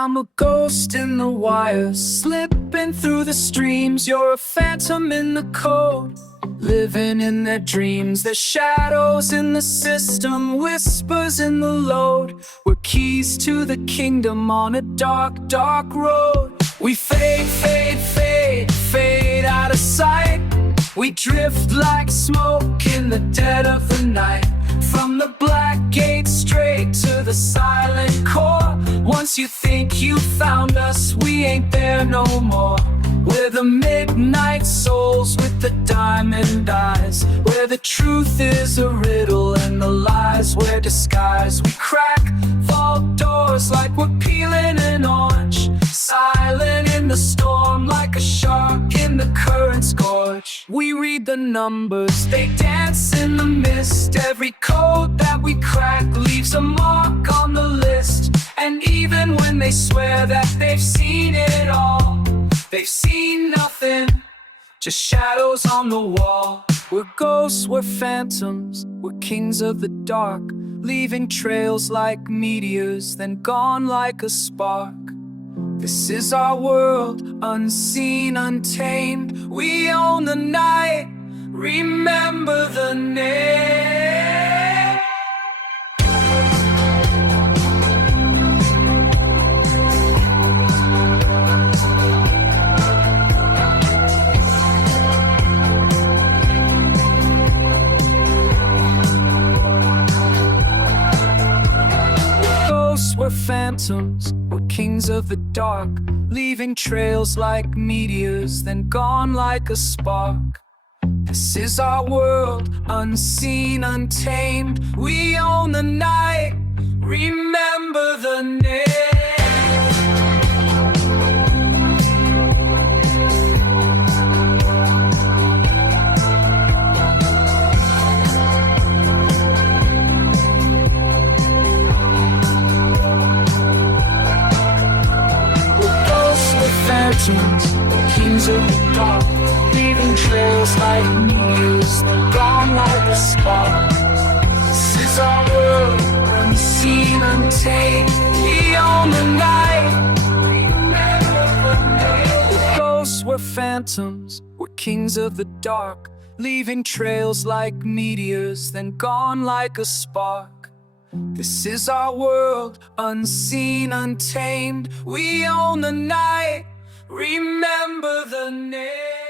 I'm a ghost in the wire, slipping through the streams. You're a phantom in the code, living in their dreams. There's shadows in the system, whispers in the load. We're keys to the kingdom on a dark, dark road. We fade, fade, fade, fade out of sight. We drift like smoke in the dead of the night. From the black gate straight to the silent core. Once you think you found us, we ain't there no more. We're the midnight souls with the diamond eyes, where the truth is a riddle and the lies wear disguise. We crack vault doors like we're peeling an orange, silent in the storm like a shark in the current's gorge. We read the numbers, they dance in the mist. Every code that we crack leaves a mark on the list. And even when they swear that they've seen it all, they've seen nothing, just shadows on the wall. We're ghosts, we're phantoms, we're kings of the dark, leaving trails like meteors, then gone like a spark. This is our world, unseen, untamed. We own the night, remember the name. We're phantoms, we're kings of the dark, leaving trails like meteors, then gone like a spark. This is our world, unseen, untamed. We own the night, remember the name. Kings of the dark, leaving trails like meteors, gone like a spark. This is our world, unseen, untamed. We own the night. We're ghosts, we're phantoms, we're kings of the dark, leaving trails like meteors, then gone like a spark. This is our world, unseen, untamed. We own the night. Remember the name.